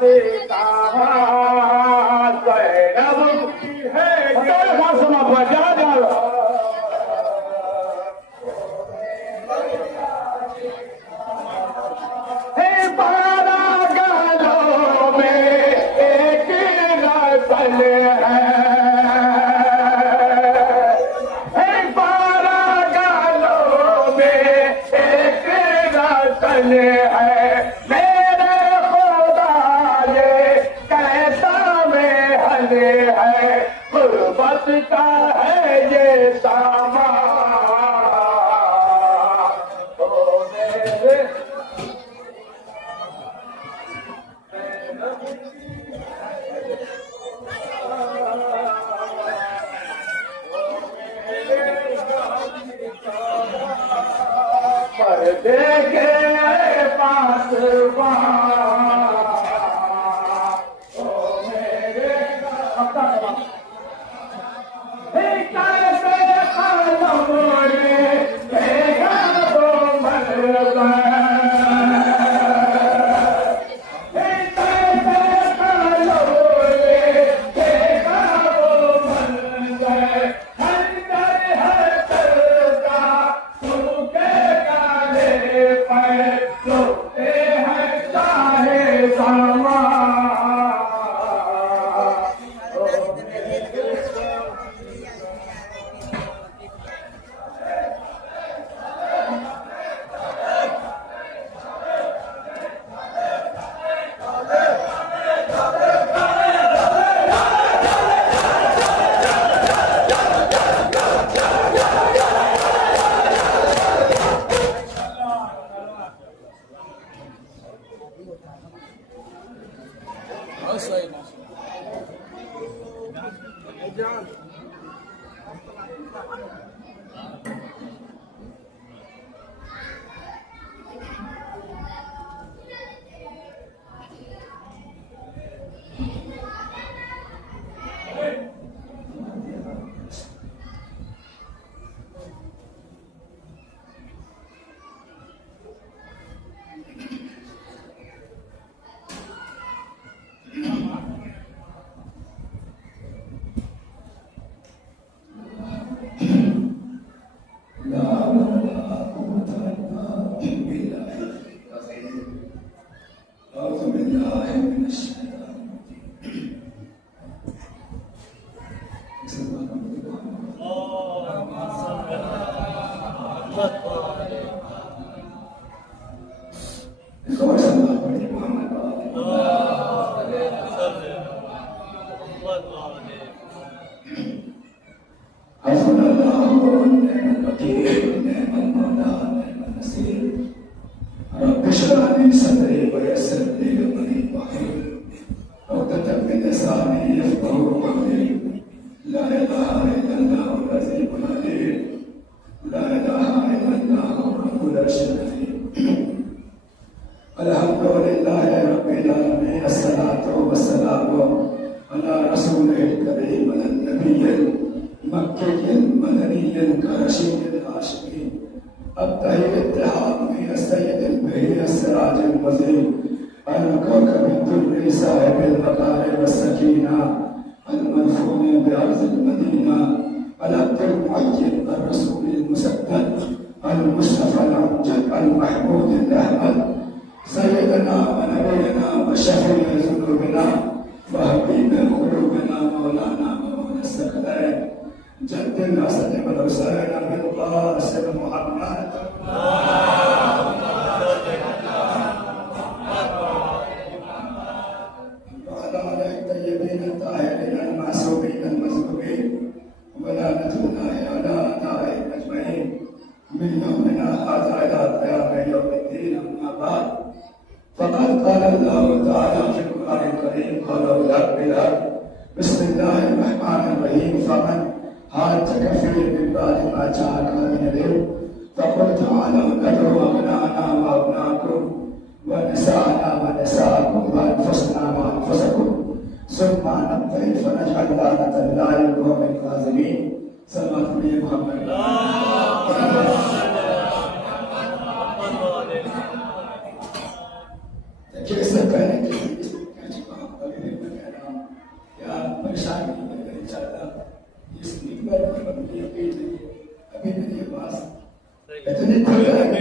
دیتا زینب کی ہے کا ہے یہ سامان پردے کے پاس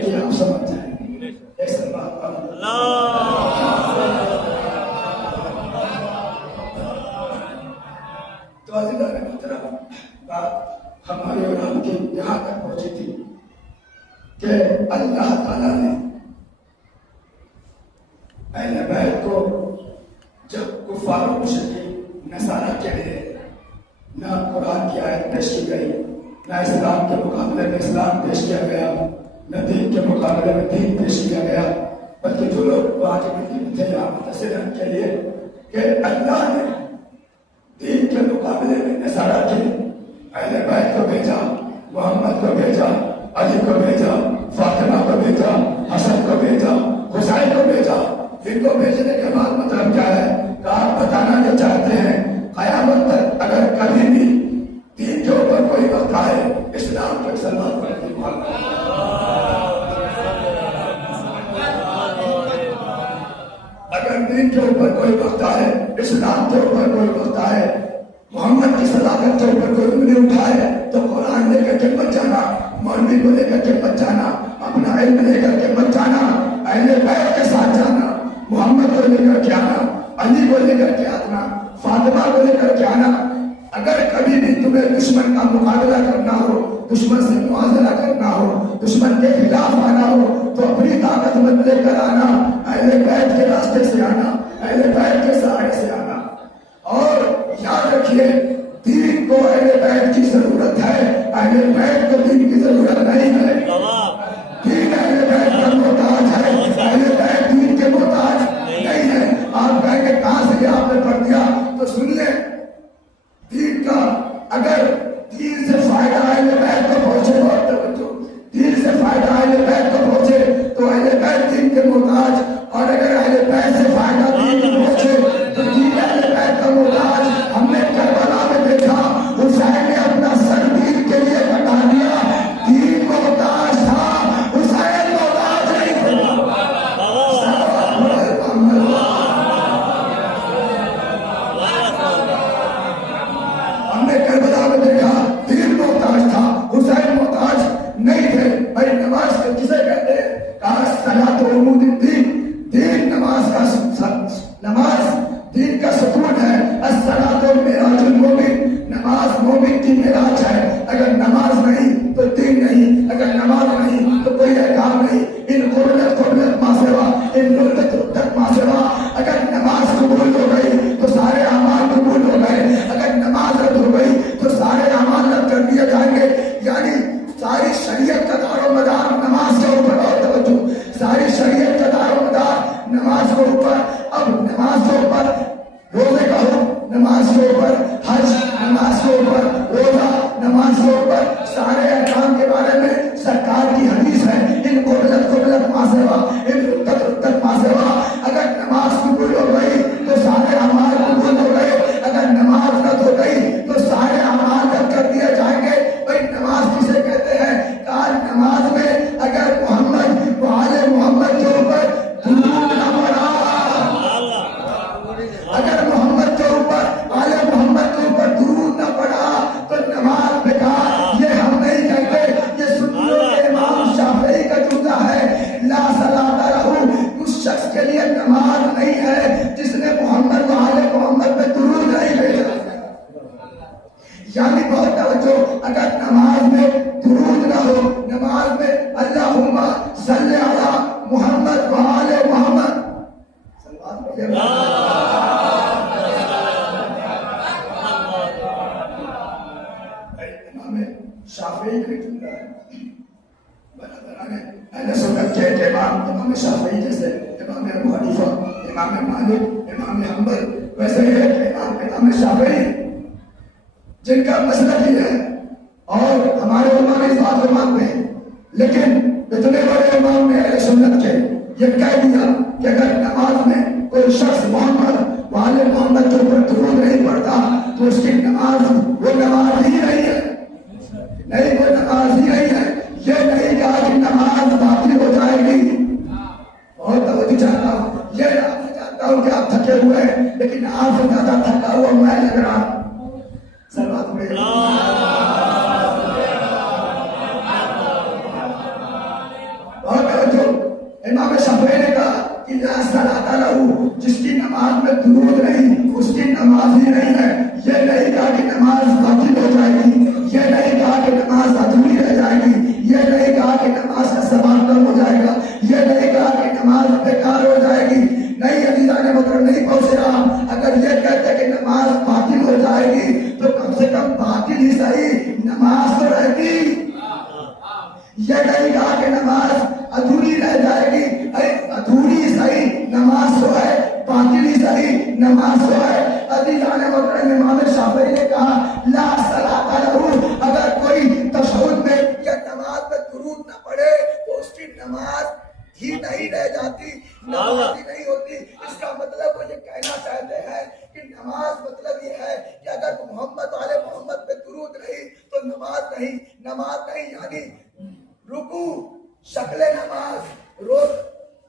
دیکھیے آپ سمجھ جائیں گے. ایسا بات تو عزیزان محترم بات ہماری اور آپ کی یہاں تک پہنچی تھی کہ اللہ تعالیٰ نے اہل بیت کو جب کفار و مشرکین نصارہ کے لیے نہ قرآن کی آیت پیش کی گئی، نہ اسلام کے مقابلے میں اسلام پیش کیا گیا، نہ دین کے مقابلے میں دین پیش کیا گیا، بلکہ جو لوگ واجب تھے یہاں متصل کے لیے کہ اللہ نے دین کے مقابلے میں نصارہ کے اہل بیت کو بھیجا، محمد کو بھیجا، علی کو بھیجا، فاطمہ کو بھیجا، حسن کو بھیجا، حسین کو بھیجا. ان کو بھیجنے کے بعد مطلب کیا ہے کہ آپ بتانا جو چاہتے ہیں قیامت تک اگر کبھی بھی دین کے اوپر کوئی وقت آئے اسلام کو سلام پر اگر دین کے اوپر کوئی وقت آئے، اسلام کے اوپر کوئی وقت آئے، محمد کی صداقت کے اوپر کوئی انگلی اٹھائے تو قرآن لے کر کے مت جانا، مولوی کو لے کر کے مت جانا، اپنا علم لے کر کے مت جانا، اہل بیت کے ساتھ جانا، محمد کو لے کر کے آنا، علی کو لے کر کے آنا، فاطمہ کو لے کر کے آنا. اگر کبھی بھی تمہیں دشمن کا مقابلہ کرنا ہو، دشمن سے موازنہ کرنا ہو، دشمن کے خلاف آنا ہو تو اپنی طاقت مت لے کر آنا، اہل بیت کے راستے سے آنا، اہل بیت کے سہارے سے آنا. اور یاد رکھیے دین کو اہل بیت کی ضرورت ہے، اہل بیت کو دین کی ضرورت نہیں ہے. دین اہل بیت کا محتاج ہے، اہل بیت دین کے محتاج نہیں ہے. آپ کہیں گے کہاں سے یہ آپ نے پڑھ دیا؟ تو سنیے دین کا اگر دین سے فائدہ اہل بیت کو پہنچے، بہت توجہ، دین سے فائدہ اہل بیت کو پہنچے تو اہل بیت دین کے محتاج، اور اگر اہل بیت سے فائدہ دین کو پہنچے تو دین اہل بیت کا محتاج. ہم نے کربلا میں دیکھا حسین نے اپنا سر دین کے لیے کٹا دیا، دین محتاج تھا، حسین محتاج نہیں تھا. ہم نے کربلا میں دیکھا دین محتاج تھا، حسین محتاج نہیں تھے. بھائی نماز کسے کہتے ہیں؟ کہا صلاۃ عمود الدین، دین نماز کا نماز دین کا ستون ہے. الصلاۃ معراج المومن، نماز مومن کی معراج ہے. اگر نماز نہیں تو دین نہیں، اگر نماز نہیں تو کوئی احکام نہیں. ان قبلت قبلت ما سوا، ان ردت ردت ما سوا. اگر نماز قبول ہو گئی تو سارے اعمال قبول ہو گئے، اگر نماز رد ہو گئی تو سارے اعمال رد کر دیے جائیں گے. یعنی ساری شریعت کا دار و مدار نماز کے اوپر. اور توجہ، ساری شریعت کا دار و مدار نماز کے اوپر. اب نماز کے اوپر روزے کا حکم، نماز کے اوپر حج، نماز کے اوپر روزہ، نماز کے اوپر سارے احکام کے بارے میں سرکار کی حدیث ہے. ان قبلت قبلت ما سوا، ان ردت ردت ما سوا. اگر نماز قبول ہو گئی تو سارے اعمال قبول ہو گئے، اگر نماز رد ہو گئی تو سارے اعمال رد کر دیے جائیں گے. بھائی نماز کسے کہتے ہیں؟ کہا نماز میں اگر محمد و آل محمد کے اوپر درود نہ پڑا، اگر محمد کے اوپر آل محمد کے اوپر درود نہ پڑا تو نماز بیکار. یہ ہم نہیں کہتے، یہ سنیوں کے امام شافعی کا جملہ ہے. لا صلاۃ لہ، اس شخص کے لیے نماز نہیں ہے جس نے محمد و آل محمد پہ درود نہیں بھیجا. یعنی بہت توجہ، اگر نماز میں درود نہ ہو، نماز میں اللہم صلی علی محمد و آل محمد، امام شافعی کا جملہ ہے. اہل سنت کے امام شافعی جیسے امام ابو حنیفہ، امام مالک، امام حنبل، ویسے ہی امام شافعی جن کا مسلک ہی ہے. اور ہمارے امام اس بات کو مانتے ہیں، لیکن اتنے بڑے امام نے اہل سنت کے یہ کہہ دیا کہ اگر نماز میں کوئی شخص محمد والے محمد کے اوپر درود نہیں پڑتا تو اس کی نماز وہ نماز ہی نہیں ہے. نہیں، وہ نماز ہی نہیں ہے. یہ نہیں کہا کہ نماز باطل ہو جائے گی. بہت توجہ چاہتا ہوں، یہ آپ جانتا ہوں کہ آپ تھکے ہوئے ہیں، لیکن آپ سے زیادہ تھکا ہوا میں لگ رہا ہوں. سلوات میں بہت شافعی نے کہا کہ لا صلاۃ لہ، جس کی نماز میں درود نہیں اس کی نماز ہی نہیں ہے. یہ نہیں کہا کہ نماز باطل ہو جائے گی، یہ نہیں کہا کہ نماز ادھوری رہ جائے گی، یہ نہیں کہا کہ نماز کا ثواب کم ہو جائے گا، یہ نہیں کہا کہ نماز بیکار ہو جائے گی. نہیں عزیزان محترم، نہیں پہنچے آپ. اگر یہ کہتے کہ نماز باطل ہو جائے گی تو کم سے کم باطل ہی صحیح نماز تو رہتی. یہ نہیں کہا کہ نماز ادھوری رہ جائے گی. ادھوری صحیح نماز تو ہے، باطل ہی صحیح نماز تو ہے. عزیزان محترم، امام شافعی نے کہا لا صلاۃ لہ، اگر کوئی تشہد میں یا نماز میں درود نہ پڑھے تو اس کی نماز ہی نہیں رہ جاتی، نماز ہی نہیں ہوتی. اس کا مطلب وہ یہ کہنا چاہتے ہیں کہ نماز مطلب یہ ہے کہ اگر محمد والے محمد پہ درود نہیں تو نماز نہیں. نماز نہیں یعنی رکوع شکل نماز،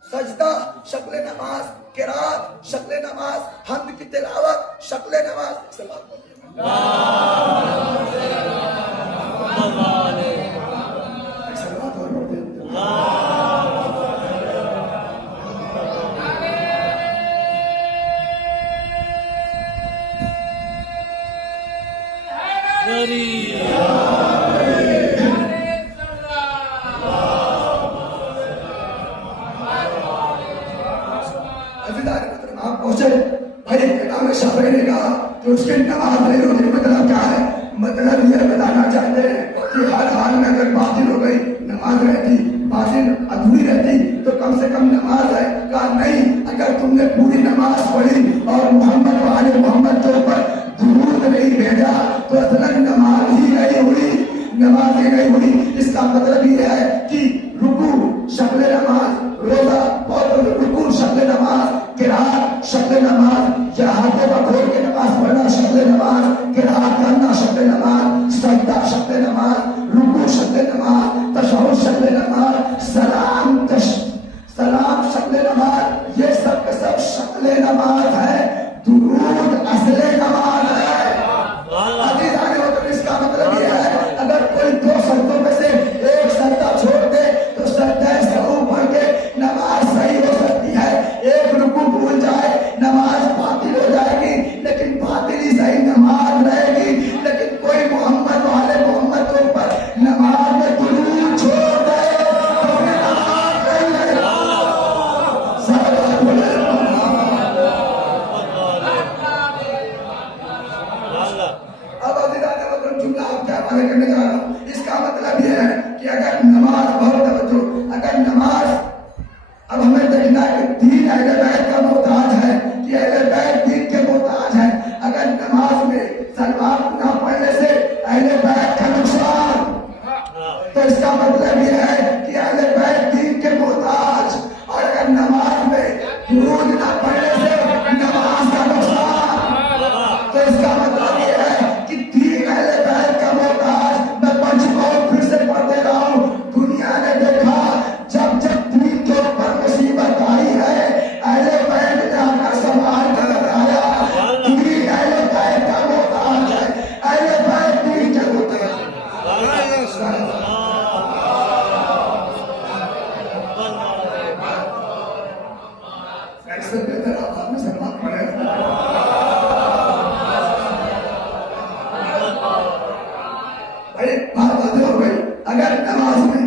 سجدہ شکل نماز، قرات شکل نماز، حمد کی تلاوت شکل نماز. آپ پہنچے بھائی. امام شافعی نے کہا کہ اس کی نماز نہیں ہوتی. مطلب کیا ہے؟ مطلب یہ بتانا چاہتے ہیں کہ ہر حال میں اگر باطل ہو گئی نماز رہتی، باطل ادھوری رہتی تو کم سے کم نماز ہے. کہا نہیں، اگر تم نے پوری نماز پڑھی اور محمد والے محمد کے اوپر درود نہیں بھیجا تو اصلاً نماز ہی نہیں ہوئی، نماز ہی نہیں ہوئی. اس کا مطلب یہ ہے کہ رکوع شکل نماز، روزہ اور رکوع شکل نماز، قرات شکل نماز، یا ہاتھوں کا کھول کے نماز پڑھنا شکل نماز، قرات کرنا شکل نماز، سجدہ شکل نماز، رکوع شکل نماز، تشہد شکل نماز، سلام شکل نماز. یہ سب کے سب شکل نماز ہے، درود اصل نماز ہے. اس کا مطلب یہ ہے اگر کوئی دو سجدوں میں سے ایک سجدہ چھوڑ دے تو سجدہ سہو پڑھ کے نماز صحیح ہو سکتی ہے. ایک رکوع بھول جائے نماز باطل ہو جائے گی، لیکن باطل ہی صحیح نماز رہے گی. لیکن کوئی محمد والے محمد کے اوپر نماز میں درود چھوڑ دے تو پھر نماز نہیں رہے. اب عزیزان محترم جملہ آپ کے حوالے کرنے جا رہا ہوں. اس کا مطلب یہ ہے کہ اگر نماز، بہت توجہ، اگر نماز، اب ہمیں دیکھنا ہے کہ دین اہل بیت کا محتاج ہے کہ اہل بیت دین کے محتاج ہیں. اگر نماز میں سلوات نہ پڑھنے سے اہل بیت کا نقصان، تو اس کا مطلب یہ ہے کہ اہل بیت دین کے محتاج. اور اگر نماز میں درود نہ پڑھنے سے نماز کا نقصان، تو اس کا مطلب یہ ہے کہ دین اہل بیت کا محتاج. میں پڑھ چکا ہوں، پھر سے پڑھ دے رہا ہوں. دنیا نے دیکھا جب جب دین کے اوپر مصیبت آئی ہے اہل بیت نے اپنا سنبھال کر آیا. دین اہل بیت کا محتاج ہے، اہل بیت دین کے محتاج ہے. ایسے بہتر آپ میں سلمان پڑھے. بھائی بات واضح ہو گئی. اگر نماز میں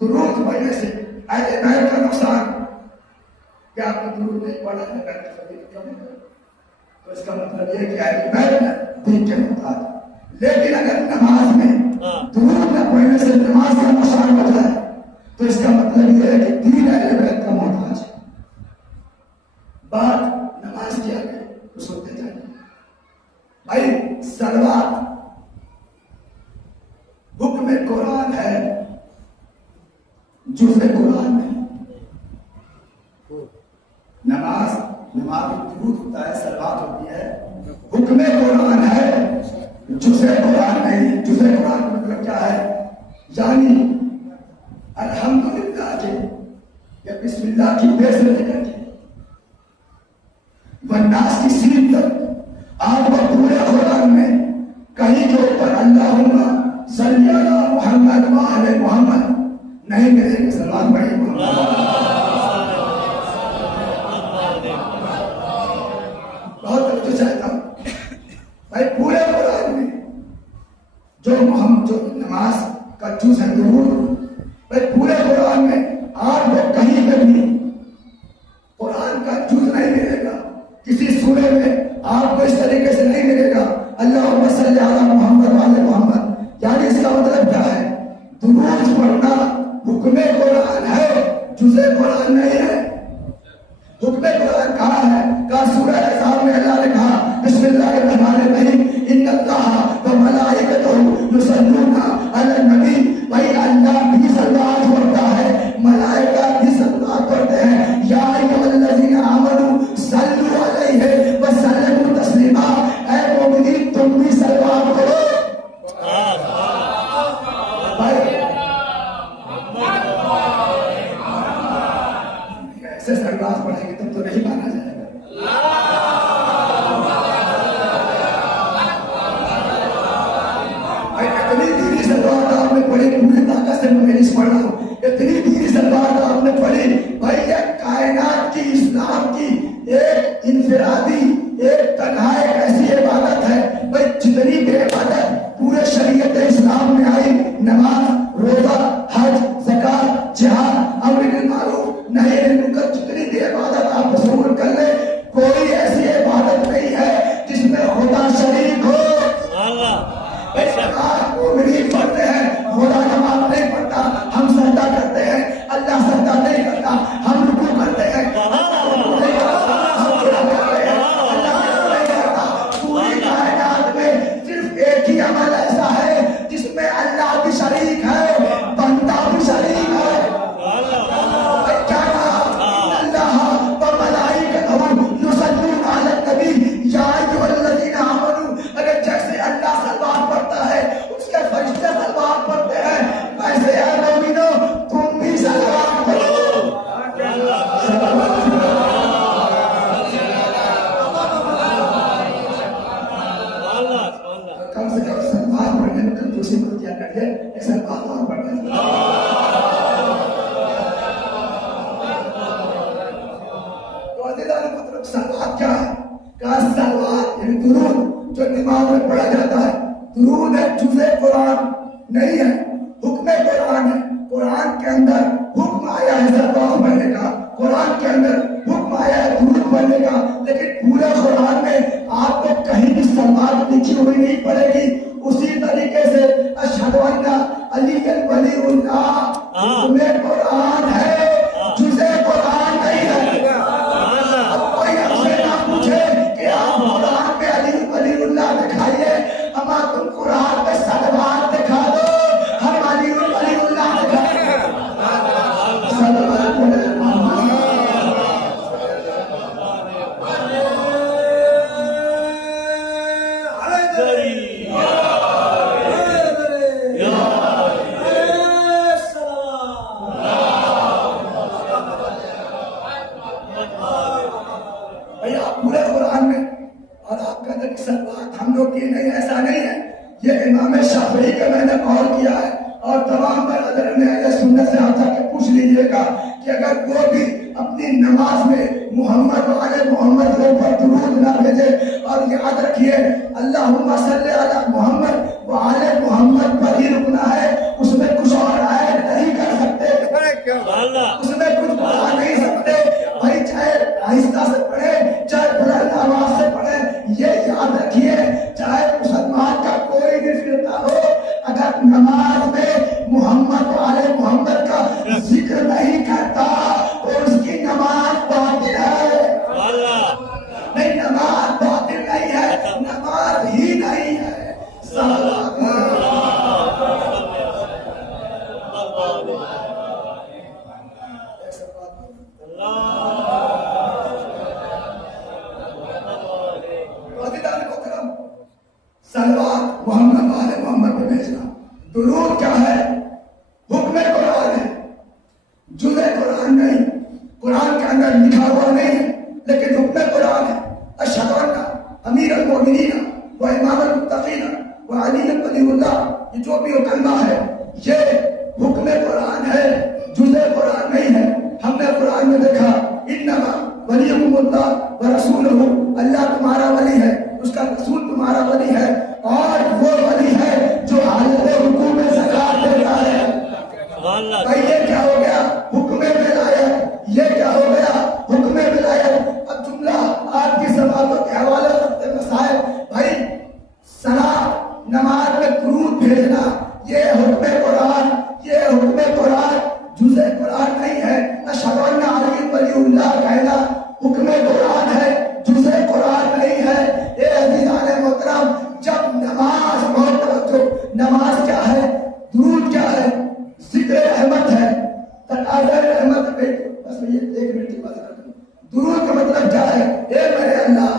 درود پڑھنے سے اہل بیت کا نقصان، کہ آپ نے درود نہیں پڑھا تو اس کا مطلب یہ کہ اہل بیت دین کے محتاج. لیکن اگر نماز میں درود نہ پڑھنے سے نماز کا نقصان ہو جائے تو اس کا مطلب یہ ہے کہ دین اہل بیت کا محتاج ہے. بات نماز کی آگے اس کو دے جائے. بھائی صلوات حکم قرآن ہے، جزء قرآن نہیں. نماز درود ہوتا ہے، صلوات ہوتی ہے، حکم قرآن ہے، جزء قرآن نہیں. جزء قرآن کا مطلب کیا ہے؟ یعنی الحمدللہ کے یا بسم اللہ کی بے سے لے کر کے والناس کی سین تک آپ کو پورے قرآن میں کہیں کے اوپر اللہم صلی علی محمد و آل محمد نہیں ملے گا. سلام پڑھیں. محمد جو نماز کا جز ہے درود، بھائی پورے قرآن میں آپ کو کہیں پہ بھی قرآن کا جز نہیں ملے گا، کسی سورے میں آپ کو اس طریقے سے نہیں ملے گا اللہم صلی علی محمد وعلی محمد۔ یعنی اس کا مطلب کیا ہے؟ درود پڑھنا حکم قرآن ہے، جز قرآن نہیں ہے۔ حکم قرآن کہا ہے، کہا سورہ احزاب میں اللہ نے کہا بسم اللہ الرحمن الرحیم ان اللہ و ملائکتہ یصلون علی النبی، بھائی اللہ بھی صلوات پڑھتا ہے، ملائکہ بھی صلوات پڑھتے ہیں، یا ایھا الذین آمنوا صلوا علیہ وسلموا تسلیما، اے مومنین تم بھی صلوات کرو۔ ایسے صلوات پڑھیں گے تم تو نہیں مانا جائے گا۔ اتنی دینی صلوات آپ نے پڑھی، پوری طاقت سے میں نہیں پڑھ رہا ہوں، اتنی دینی صلوات آپ نے پڑھی، بھائی یہ کائنات کی اسلام کی ایک انفرادی ایک تنہا ایک ایسی عبادت ہے، بھائی جتنی بھی عبادت پورے شریعت اسلام میں آئی، نماز، روزہ، حج، زکات، جہاد، امر بالمعروف نہی عن المنکر، جتنی بھی عبادت آپ تصور کر لیں، کوئی ایسی عبادت نہیں ہے جس میں خدا شریک ہو۔ مومنین پڑھتے ہیں، خدا نماز نہیں پڑھتا، ہم سجدہ کرتے ہیں، اللہ سجدہ نہیں کرتا، ہم رکوع کرتے ہیں، اللہ رکوع نہیں کرتا، ہم قرآن کرتے ہیں، اللہ قرآن نہیں کرتا۔ پوری کائنات میں صرف ایک ہی عمل ایسا ہے جس میں اللہ بھی شریک ہے، بندہ بھی شریک ہے۔ کیا کہا؟ ان اللہ و ملائکتہ یصلون علی النبی یا ایھا الذین آمنوا، اگر جیسے اللہ صلوات پڑھتا ہے اس کے فرشتے صلوات پڑھتے ہیں، ویسے اے مومنو تم بھی صلوات کرو۔ کم سے کم صلوات پڑھنے میں کنجوسی مت کیا کریے، ایک صلوات اور پڑھنا مطلب صلوات کیا ہے؟ کہا صلوات یعنی درود جو نماز میں پڑھا جاتا ہے، درود ہے جز قرآن نہیں ہے، حکم قرآن ہے۔ قرآن کے اندر حکم آیا ہے صلوات پڑھنے کا، قرآن کے اندر حکم آیا ہے درود پڑھنے کا، لیکن پورے قرآن میں آپ کو کہیں بھی صلوات لکھی ہوئی نہیں پڑے گی۔ اسی طریقے سے اشہد ان علی ولی اللہ حکم قرآن ہے، جز قرآن نہیں ہے۔ اب کوئی ہم سے نہ پوچھے کہ آپ قرآن میں علی ولی اللہ دکھائیے، اما تم قرآن میں صلوات دکھا دو، ہم علی ولی اللہ دکھائیں۔ صلوات پورے قرآن میں اور آپ کا اندر صلوات ہم لوگ کی نہیں، ایسا نہیں ہے۔ یہ امام شافعی کا میں نے قول کیا ہے، اور تمام برادران اہل سنت سے آپ جا کے پوچھ لیجئے گا کہ اگر وہ بھی اپنی نماز میں محمد وعلی محمد کے اوپر درود نہ بھیجے، اور یاد رکھیے اللہم صلی علی محمد وعلی محمد پر ہی رکنا ہے، اس میں کچھ اور ایڈ نہیں کر سکتے، اس میں کچھ بڑھا نہیں سکتے۔ بھائی چاہے آہستہ سے پڑھے چاہے بلند آواز سے پڑھے، یہ یاد رکھیے چاہے مسلمان کا کوئی بھی فرقہ ہو، اگر نماز میں محمد وعلی محمد کا ذکر نہیں کرتا تو اس کی نماز باطل ہے۔ نہیں، نماز باطل نہیں ہے، نماز ہی نہیں ہے۔ صلوات محمد وعلی محمد پہ بھیجنا۔ درود کیا ہے؟ حکم قرآن ہے، جز قرآن نہیں، قرآن کے اندر لکھا ہوا نہیں ہے، لیکن حکم قرآن ہے۔ اشہد ان امیر المومنین و امام المتقین و علی ولی اللہ، یہ جو بھی کلمہ ہے یہ حکم قرآن ہے، جز قرآن نہیں ہے۔ ہم نے قرآن میں دیکھا انما ولیکم اللہ و رسولہ، اللہ تمہارا ولی ہے، اس کا رسول تمہارا ولی ہے، اور وہ ولی ہے جو حالت بھائی یہ کیا ہو گیا؟ حکم ولایت. یہ کیا ہو گیا؟ حکم ولایت. اب جملہ آپ کی سماعتوں کے حوالے رکھتے مسائل. بھائی صلاۃ نماز میں درود بھیجنا یہ حکم قرآن، یہ حکم قرآن جزء قرآن نہیں ہے. اشہد ان علی ولی اللہ کہنا حکم قرآن ہے، جزء قرآن نہیں ہے. اے عزیزان محترم، جب نماز بہت توجہ، نماز کیا ہے؟ درود کیا ہے؟ ذکر رحمت ہے، تقاضۂ رحمت پہ. بس یہ 1 منٹ کی بات کر دوں. درود کا مطلب کیا ہے؟ اے میرے اللہ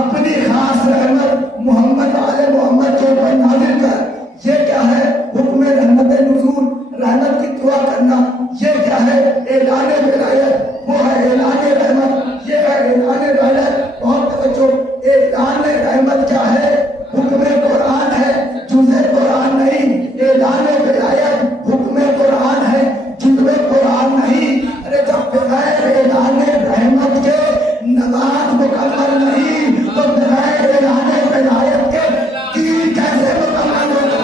اپنی خاص رحمت محمد آل محمد کے اوپر نازل کر. یہ کیا ہے؟ حکم رحمت نزول، رحمت کی دعا کرنا. یہ کیا ہے؟ اعلان ولایت، وہ ہے اعلان رحمت، یہ ہے اعلان ولایت. بہت توجہ. اعلان رحمت کیا ہے؟ حکم قرآن ہے، جزء قرآن نہیں. اعلان ولایت حکم قرآن ہے، جزء قرآن نہیں. ارے جب بغیر اعلان رحمت کے نماز مکمل نہیں تو بغیر اعلان ولایت کے دین کیسے مکمل ہوگا؟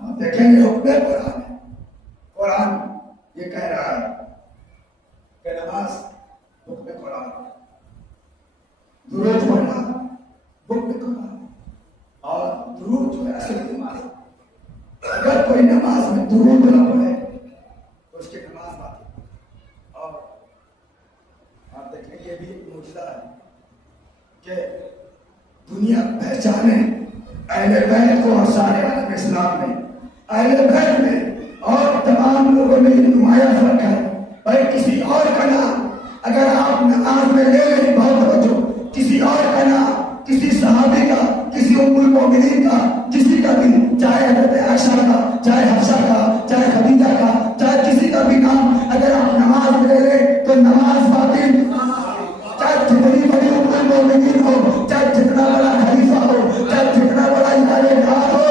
آپ دیکھیں گے حکم قرآن ہے. قرآن یہ کہہ رہا ہے کہ نماز حکم قرآن، درود پڑھنا حکم قرآن. اور درود جو ہے اصل نماز. اگر کوئی نماز میں درود نہ پڑھے تو اس کی نماز باطل. اور آپ دیکھیں یہ بھی ایک معجزہ ہے کہ دنیا پہچانے اہل بیت کو اور سارے عالم اسلام میں، اہل بیت میں اور تمام لوگوں میں یہ نمایاں فرق ہے. اور کسی اور کا نام اگر آپ نماز میں لے لیں، بہت توجہ، کسی اور کا نام، کسی صحابی کا، کسی ام المؤمنین کا، کسی کا بھی، چاہے حضرت عائشہ کا، چاہے حفصہ کا، چاہے خدیجہ کا، چاہے کسی کا بھی نام اگر آپ نماز میں لے لیں تو نماز باطل. چاہے جتنی بڑی ام المؤمنین ہو، چاہے جتنا بڑا خلیفہ ہو، چاہے جتنا بڑا ادارےدار ہو،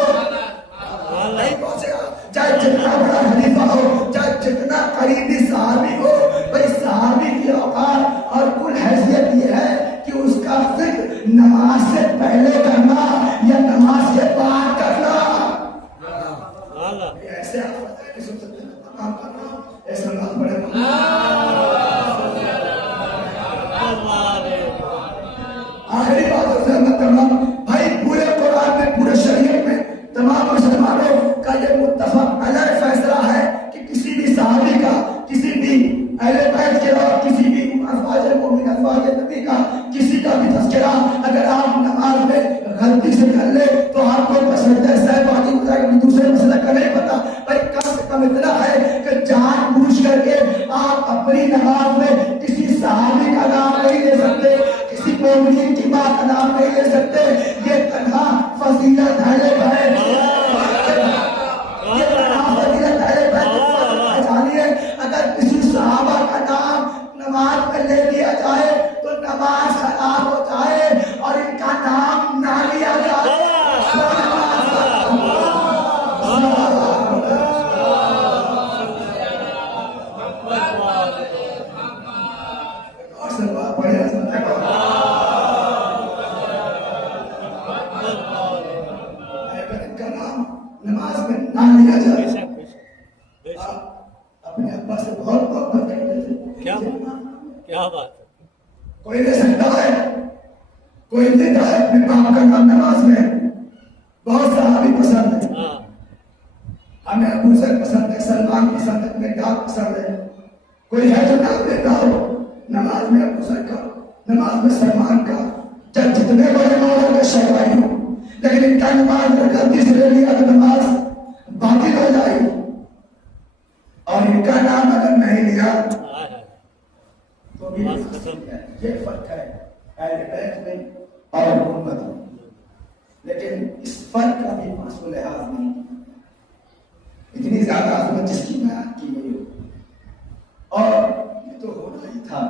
نہیں پہنچے گا. چاہے جتنا بڑا خلیفہ ہو، چاہے جتنا قریبی صحابی ہو. بھائی صحابی کی اوقات اور کل حیثیت یہ ہے کہ اس کا ذکر نماز سے پہلے کرنا یا نماز کے بعد کرنا. ایسے کام کرنا ایسا نماز پڑھے. آخری بات اسے مت کرنا. بھائی پورے قرآن میں، پورے شریعت میں تمام مسلمانوں کا یہ متفق علیہ فیصلہ ہے کہ کسی بھی صحابی کا، کسی بھی اہل بیت کے اور کسی بھی ازواج مومنین، ازواج نبی کا کسی کا بھی تذکرہ اگر آپ نماز میں غلطی سے کر لے تو آپ کو سجدہ سہو واجب ہو جائے گا. دوسرے مسئلہ کا نہیں پتا. بھائی کم سے کم اتنا ہے کہ جان بوجھ کر کے آپ اپنی نماز میں کسی صحابی کا نام نہیں لے سکتے، کسی مومنین کی ماں کا نام نہیں لے سکتے. یہ تنہا فضیلت ہے. اگر کسی صحابہ کا نام نماز میں لے لیا جائے تو نماز خراب ہو جائے اور ان کا نام نہ لیا جائے. نماز میں نہ لیا جائے. اپنے ابا سے بہت محبت کرتے تھے. کیا بات ہے. کوئی لے سکتا ہے، کوئی لیتا ہے اپنے باپ کا نام نماز میں. بہت صحابی پسند ہے، ہمیں ابو ذر پسند ہے، سلمان پسند ہے، مقداد پسند ہے. کوئی ہے جو نام لیتا ہو نماز میں ابو ذر کا، نماز میں سلمان کا، چاہے جتنے بڑے مولا کے شہبائی ہوں، لیکن ان کا نماز میں غلطی سے لے لیا تو نماز باطل ہو جائے گی. اور ان کا نام اگر نہیں لیا تو بھی یہ فرق ہے اہل بیت میں اور امت میں. لیکن اس فرق کا بھی پاس و لحاظ نہیں. اتنی زیادہ عظمت جس کی بیان کی گئی ہو، اور یہ تو ہونا ہی تھا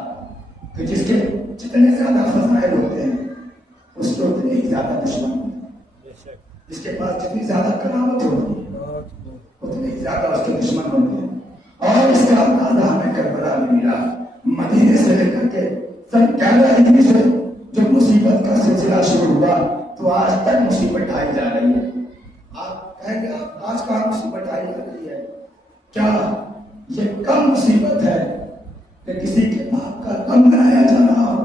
کہ جس کے جتنے زیادہ فضائل ہوتے ہیں اس کے اتنے ہی زیادہ دشمن ہوتے ہیں. جس کے پاس جتنی زیادہ کرامت ہوتی ہے اتنے ہی زیادہ اس کے دشمن ہوتے ہیں. اور اس کا اندازہ ہمیں کربلا میں ملا. مدینے سے لے کر کے سن 11 ہجری سے جو مصیبت کا سلسلہ گے آج کہاں مصیبت آئی جا رہی ہے؟ کیا یہ کم مصیبت ہے کہ کسی کے باپ کا غم بنایا جا رہا ہو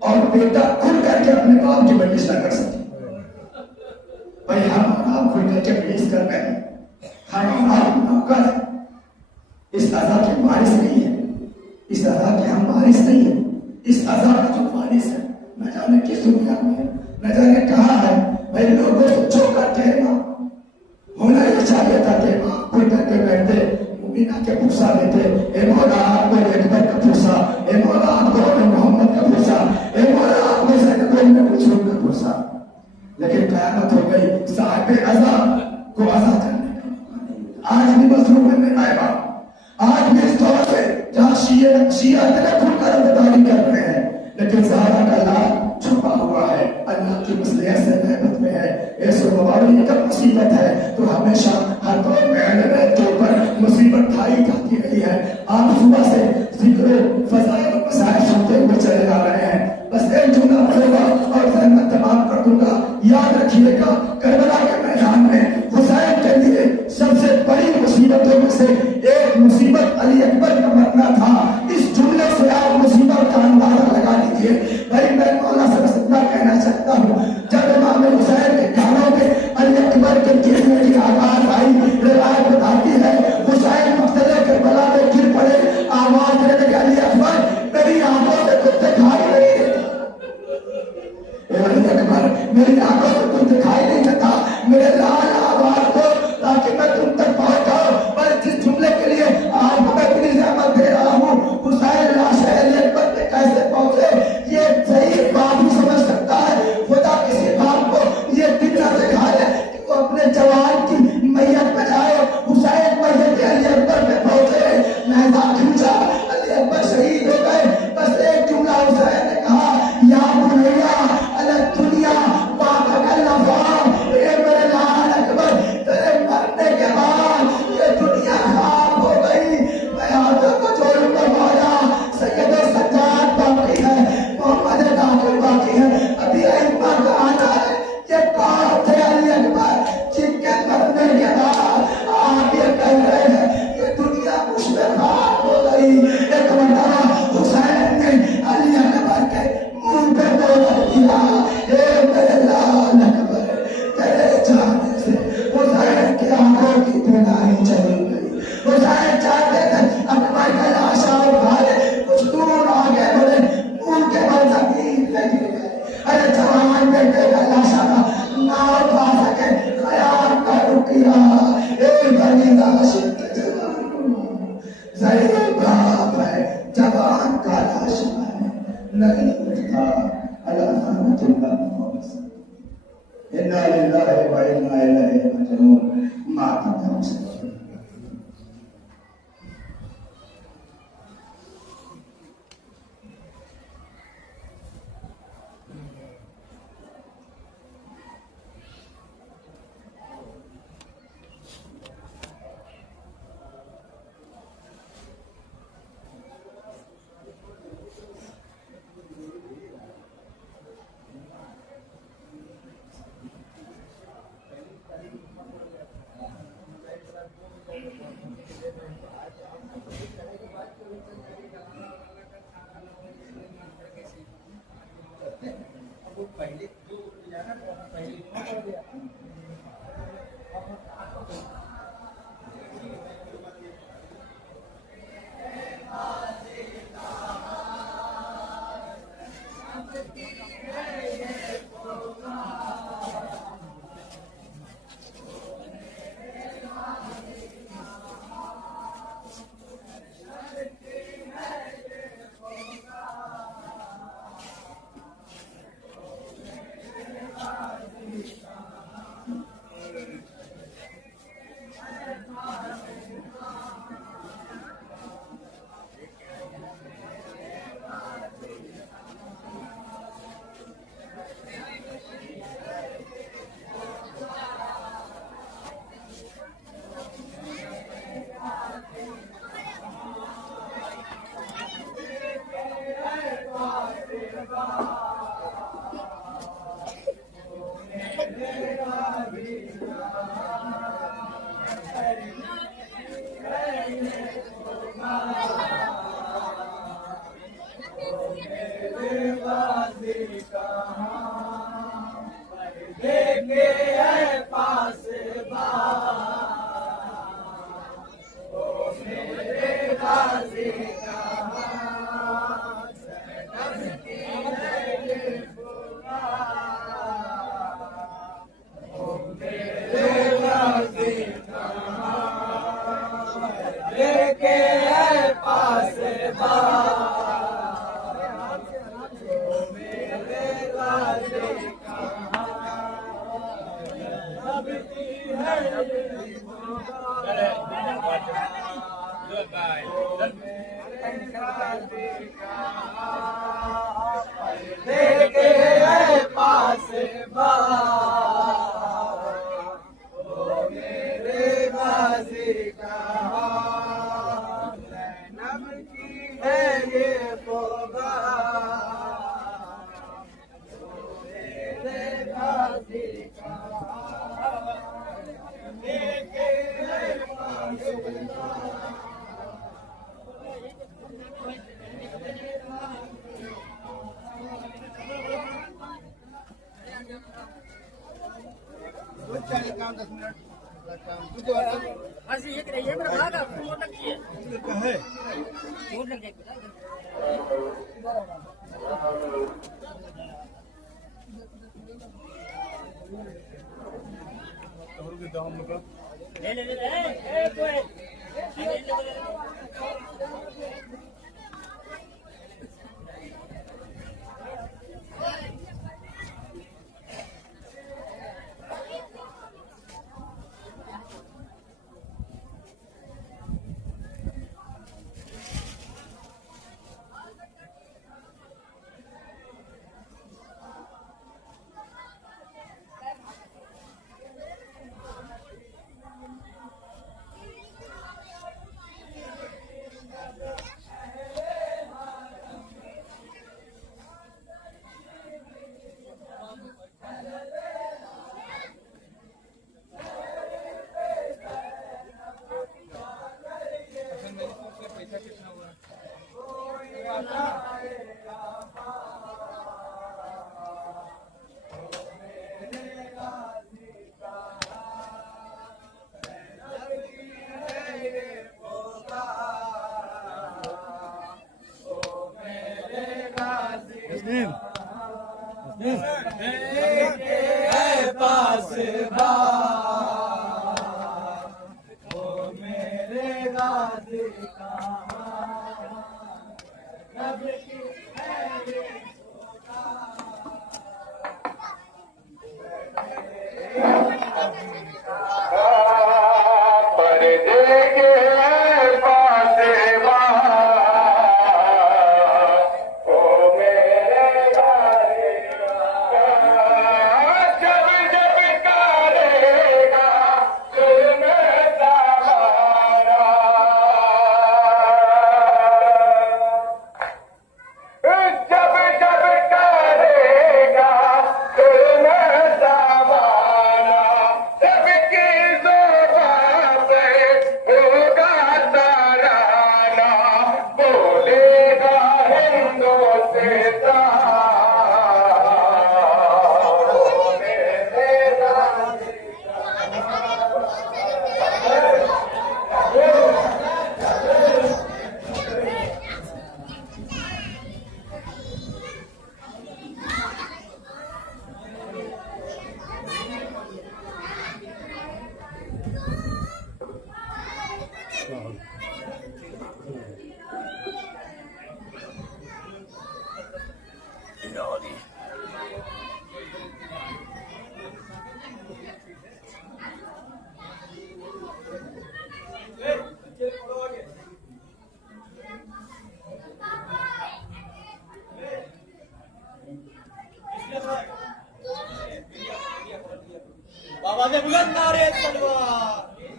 اور بیٹا کھل کر کے اپنے باپ کی مجلس نہ کر سکے؟ بھائی ہم آپ کھل کر کے مجلس کر رہے ہیں، ہم آپ نوکر ہیں، اس اذا کے وارث نہیں ہے، اس اذا کے ہم وارث نہیں ہیں، اس اذا کا جو وارث ہے نہ جانے کس دنیا میں ہے، نہ جانے کہاں ہے۔ بھائی لوگوں سے چھو کر کہنا ہونا یہ چاہیے تھا کہ آپ کھل کر کے بیٹھتے، مبینہ کے پھوسا دیتے، اے مولا آپ کو اکبر کا پھوسا، اے مولا آپ کو محمد کا پھوسا، اے مولا آپ کو زینب میں پوچھوں کا پھوسا۔ لیکن قیامت ہو گئی، صاحب عزا کو عزا کرنے کا موقع نہیں۔ آج بھی مظلوم ہے میرا باپ، آج بھی اس دور سے جہاں شیعہ اتنے کھل کر عبادت کر رہے ہیں، لیکن زہرا کا لال چھپا ہوا ہے، اللہ کی مصلحت سے نعمت میں ہے۔ ایسے مبارک کب مصیبت ہے تو ہمیشہ ہر دور میں اہل بیت کے اوپر مصیبت کھائی جاتی رہی ہے۔ آپ صبح سے ذکر و فضائل و مسائل سنتے ہوئے چلے آ رہے ہیں، بس ایک جملہ پڑھوں گا اور ذہن تمام کر دوں گا۔ یاد رکھیے گا کربلا کے میدان میں حسین کے لیے سب سے بڑی مصیبتوں میں سے ایک مصیبت علی اکبر کا مرنا تھا۔ اس جملے سے آپ مصیبت کا اندازہ لگا لیجیے۔ بھائی میں مولا سے بس اتنا کہنا چاہتا ہوں، جب امام حسین کے کانوں میں علی اکبر کے گرنے کی آواز آئی، روایت بتاتی ہے حسین مقتل کربلا میں گر پڑے، آواز دینے لگے علی اکبر میری آنکھوں سے کچھ دکھائی نہیں دیتا، علی اکبر میری آنکھوں سے کچھ دکھائی نہیں دیتا، میرے لال آواز کو تاکہ میں تم تک پہنچاؤں۔ پر جس جملے کے لیے آپ کو میں اتنی زحمت دے رہا ہوں، حسین لاش علی اکبر پہ کیسے پہنچے یہ صحیح باپ ہی سمجھ سکتا ہے۔ خدا کسی باپ کو یہ دن نہ دکھائے کہ وہ اپنے جوان کی میت پہ جائے، حسین میت علی اکبر پہ پہنچے، لہذا کھینچا، علی اکبر شہید ہو گئے۔ بس ایک جملہ حسین نے کہا، یا بنیا علی دنیا پاک اللہ، اے میرے لال اکبر تیرے مرنے کے بعد یہ دنیا خواب ہو گئی، میں ہاتھوں کو جوڑوں گا مولا، سید سجاد باقی ہے، محمد باقر باقی ہے، ابھی ائمہ کا آنا ہے۔ یہ کون تھے علی اکبر جن کے مرنے کے بعد آپ یہ کہہ رہے ہیں یہ دنیا مجھ میں خواب ہو گئی؟ ایک مرتبہ حسین نے علی اکبر کے منہ پہ بول دیا، اے میرے لال اکبر تیرے جانے سے حسین کی آنکھوں کی بینائی چلی گئی۔ حسین چاہتے تھے اکبر کا لاشا اٹھا لے، کچھ دور آگے بڑھے، منہ کے بل زمین پہ گر گئے۔ ارے جوان بیٹے کا لاشا نہ اٹھا سکے، خیال کا رکیا، اے بنی ناشد جوان ضعیف باپ ہے، جوان کا لاشا ہے نہیں اٹھتا۔ علامت اللہ انا للہ و انا الیہ راجعون۔ ماتم ہے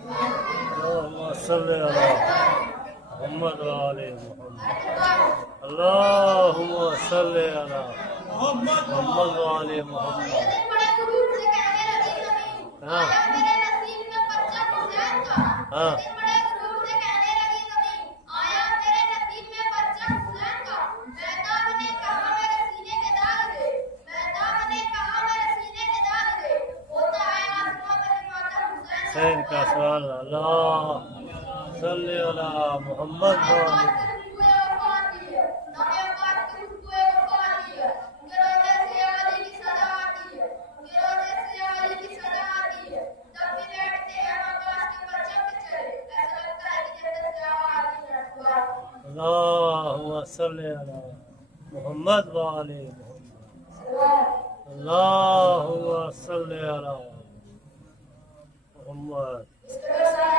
اللهم صل على محمد وعلى محمد. اللهم صل على محمد وعلى محمد. ہاں ہاں حسین کا سوال. اللہ صلی علی محمد وعلى اللهم صل على محمد وعلى محمد. اللهم صل على محمد.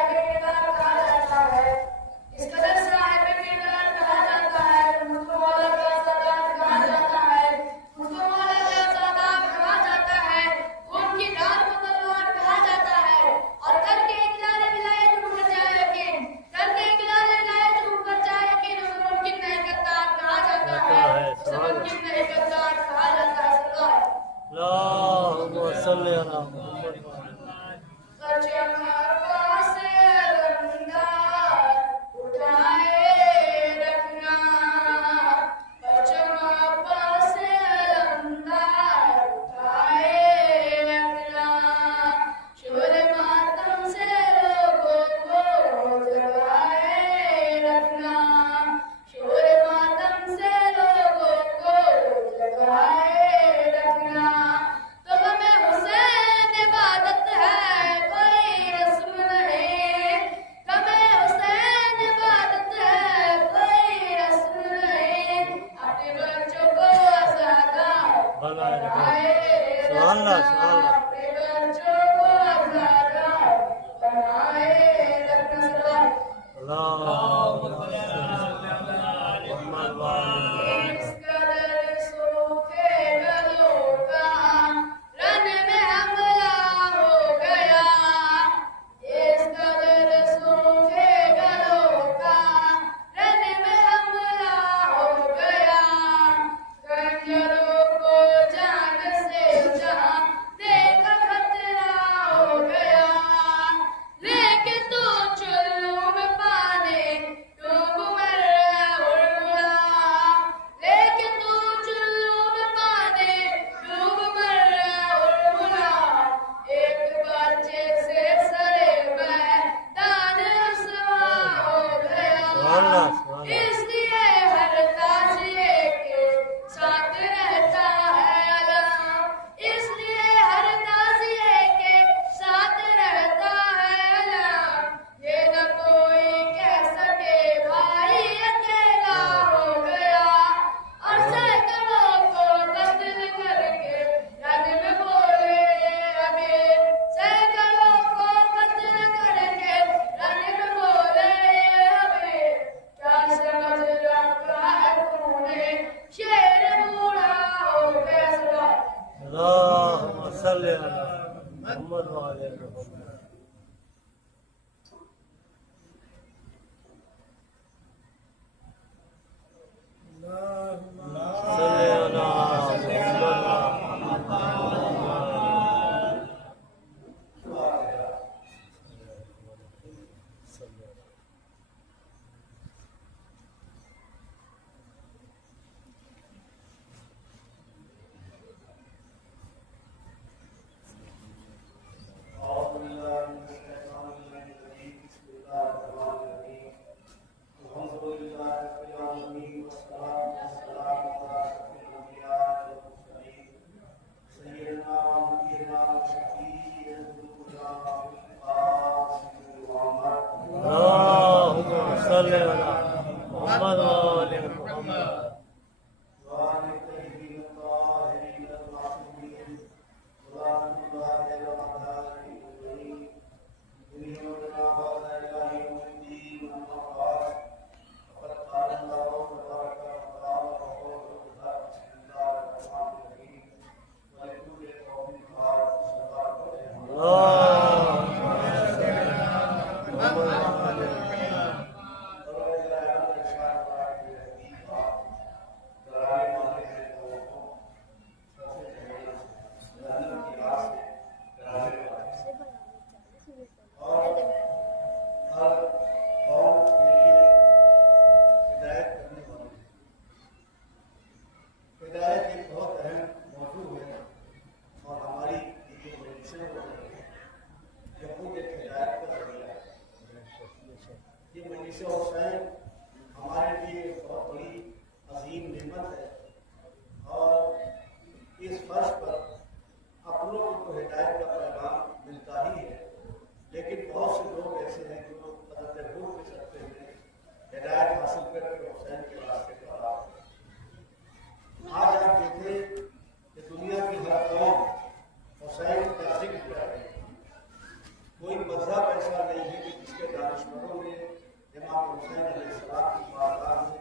حسین علیہ السلام کی بارگاہ میں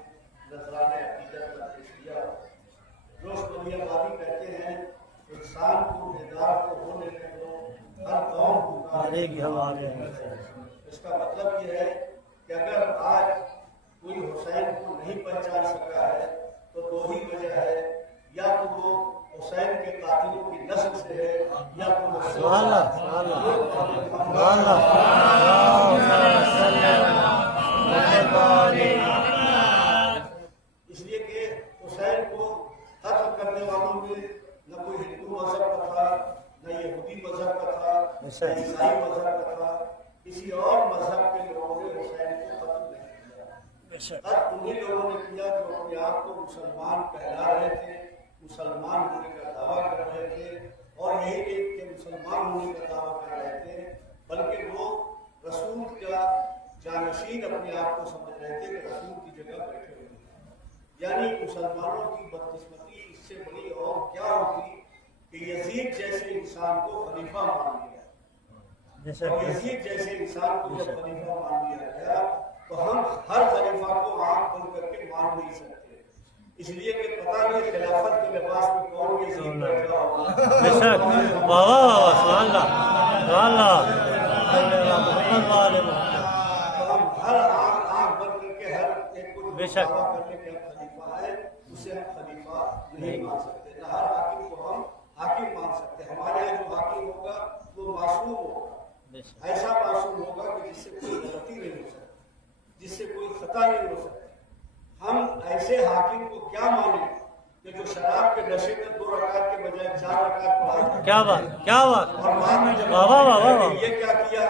نذرانہ عقیدت کا پیش کیا۔ جوش ولی آبادی کہتے ہیں انسان کو بیدار تو ہونے کے دو، ہر قوم کو آگے کی ہم آگے ہیں۔ اس کا مطلب یہ ہے کہ اگر آج کوئی حسین کو نہیں پہچان سکا ہے تو دو ہی وجہ ہے، یا تو وہ حسین کے قاتلوں کی نسل سے ہے، یا تو وہ سبحان اللہ سبحان اللہ سبحان اللہ اللہم صلی علی محمد۔ اس لیے کہ حسین کو قتل کرنے والوں میں نہ کوئی ہندو مذہب کا تھا، نہ یہودی مذہب کا تھا، نہ عیسائی مذہب کا تھا، کسی اور مذہب کے لوگوں نے حسین کو قتل نہیں کیا۔ قتل انہیں لوگوں نے کیا جو اپنے آپ کو مسلمان کہلا رہے تھے، مسلمان ہونے کا دعویٰ کر رہے تھے، اور یہی نہیں کہ مسلمان ہونے کا دعویٰ کر رہے تھے بلکہ وہ رسول کا جانشین اپنے آپ کو سمجھ رہے تھے کہ رسول کی جگہ بیٹھے ہوئے ہیں۔ یعنی مسلمانوں کی بدقسمتی اس سے بڑی اور کیا ہوگی کہ یزید جیسے انسان کو خلیفہ مان لیا۔ اور یزید جیسے انسان کو جب خلیفہ مان لیا گیا تو ہم ہر خلیفہ کو آنکھ بند کر کے مان نہیں سکتے، اس لیے کہ پتہ نہیں خلافت کے لباس میں کون یزید بیٹھا ہوگا۔ بے شک، واہ واہ واہ، سبحان اللہ سبحان اللہ محمد والے محمد۔ تو ہم ہر آنکھ بند کر کے ہر ایک کو بے شک دعویٰ کر لے کہ خلیفہ ہے، اسے ہم خلیفہ نہیں مان سکتے، نہ ہر حاکم کو ہم حاکم مان سکتے۔ ہمارے یہاں جو حاکم ہوگا وہ معصوم ہوگا، ایسا معصوم ہوگا کہ جس سے کوئی غلطی نہیں ہو سکتی، جس سے کوئی خطا نہیں ہو سکتی۔ ہم ایسے حاکم کو کیا مانیں کہ جو شراب کے نشے میں 2 رکعت کے بجائے 4 رکعت پڑھا، کیا بات کیا بات، اور بعد میں جب واہ واہ واہ واہ، یہ کیا کیا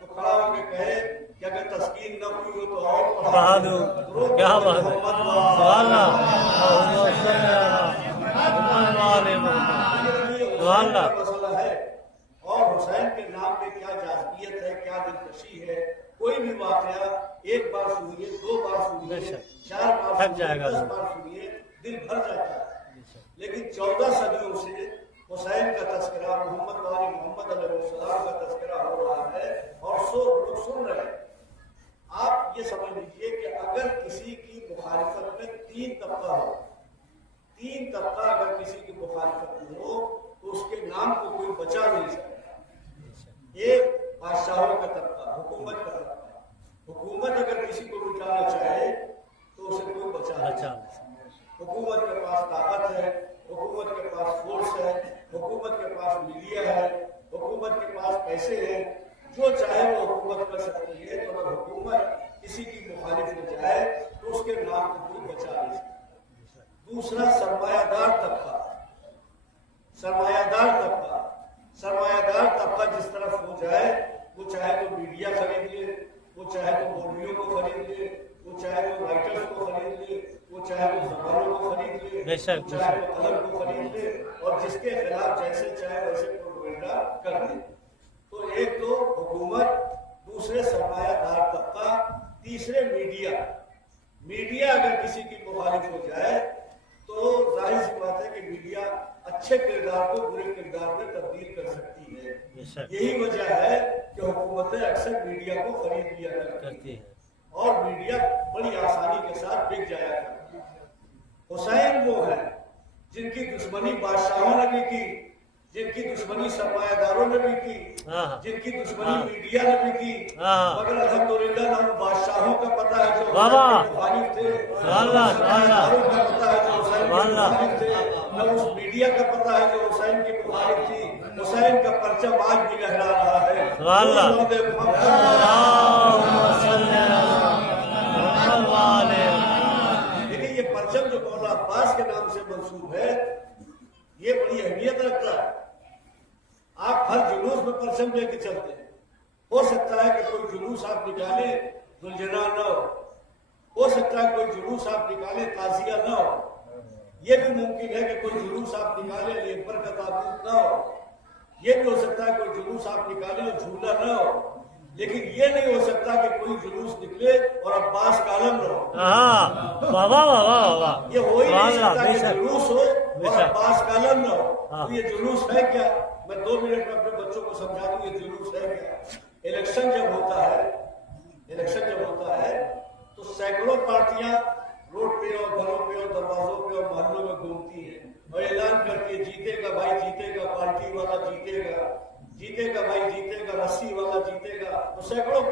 تو کھڑا ہو کے کہے کہ اگر تسکین نہ ہوئی ہو تو اور پڑھا دو، کیا بات ہے، سبحان اللہ اللہم صلی علی محمد والے محمد، سبحان اللہ۔ مسئلہ ہے، اور حسین کے نام میں کیا جاذبیت ہے، کیا دلکشی ہے۔ کوئی بھی واقعہ ایک بار سنیے، 2 بار سنیے، 4 بار تھک جائے گا، 10 بار سنیے، دل بھر جاتا ہے۔ لیکن 14 صدیوں سے حسین کا تذکرہ، محمد والی محمد علیہ السلام کا تذکرہ ہو رہا ہے اور لوگ سن رہے ہیں۔ آپ یہ سمجھ لیجئے کہ اگر کسی کی مخالفت میں 3 طبقہ ہو، 3 طبقہ اگر کسی کی مخالفت میں ہو تو اس کے نام کو کوئی بچا نہیں سکتا۔ ایک بادشاہوں کا طبقہ، حکومت کا طبقہ، حکومت اگر کسی کو مٹانا چاہے تو اسے کوئی بچا نہیں سکتا۔ حکومت کے پاس طاقت ہے، حکومت کے پاس فورس ہے، حکومت کے پاس میڈیا ہے، حکومت کے پاس پیسے ہیں، جو چاہے وہ حکومت کر سکتی ہے۔ تو اگر حکومت کسی کی مخالف ہو جائے تو اس کے نام کو کوئی بچا نہیں سکتا۔ دوسرا سرمایہ دار طبقہ، سرمایہ دار طبقہ، سرمایہ دار طبقہ جس طرف ہو جائے، وہ چاہے تو میڈیا خرید لے، وہ چاہے تو مولویوں کو خرید لے، وہ چاہے تو رائٹرز کو خرید لے، وہ چاہے تو زبانوں کو خرید لے، وہ چاہے تو قلم کو خرید لے، اور جس کے خلاف جیسے چاہے ویسے پروپیگنڈا کر دے۔ تو ایک تو حکومت، دوسرے سرمایہ دار طبقہ، تیسرے میڈیا۔ میڈیا اگر کسی کی مخالف ہو جائے تو ظاہر سی بات ہے کہ میڈیا اچھے کردار کو برے کردار میں تبدیل کر سکتی ہے۔ یہی وجہ ہے کہ حکومتیں اکثر میڈیا کو خرید لیا کرتی ہیں اور میڈیا بڑی آسانی کے ساتھ بک جایا کرتی ہے۔ حسین وہ ہیں جن کی دشمنی بادشاہوں نے بھی کی، جن کی دشمنی سرمایہ داروں نے بھی کی، جن کی دشمنی میڈیا نے بھی کی، مگر الحمدللہ نہ ان بادشاہوں کا پتہ ہے جو مخالف تھے، نہ کا پتہ ہے جو حسین کے مخالف تھے، نہ اس میڈیا کا پتہ ہے جو حسین کی مخالف تھی۔ حسین کا پرچم آج بھی لہرا رہا ہے۔ لیکن یہ پرچم جو مولا عباس کے نام سے منسوب ہے یہ بڑی اہمیت رکھتا ہے۔ آپ ہر جلوس میں پرچم لے کے چلتے ہیں، ہو سکتا ہے کہ کوئی جلوس آپ نکالے ذوالجلال نہ ہو سکتا ہے کوئی جلوس آپ نکالے تازیہ نہ ہو، یہ بھی ممکن ہے کہ کوئی جلوس آپ نکالے لیبر کا تابوت نہ ہو، یہ بھی ہو سکتا ہے کوئی جلوس آپ نکالے اور جھولا نہ ہو، لیکن یہ نہیں ہو سکتا کہ کوئی جلوس نکلے اور عباس کا علم نہ ہو۔ یہ ہو ہی نہیں سکتا کہ جلوس ہو اور عباس کا علم نہ ہو۔ تو یہ جلوس ہے کیا؟ میں 2 منٹ میں اپنے بچوں کو سمجھا دوں یہ جلوس ہے کیا۔ الیکشن جب ہوتا ہے تو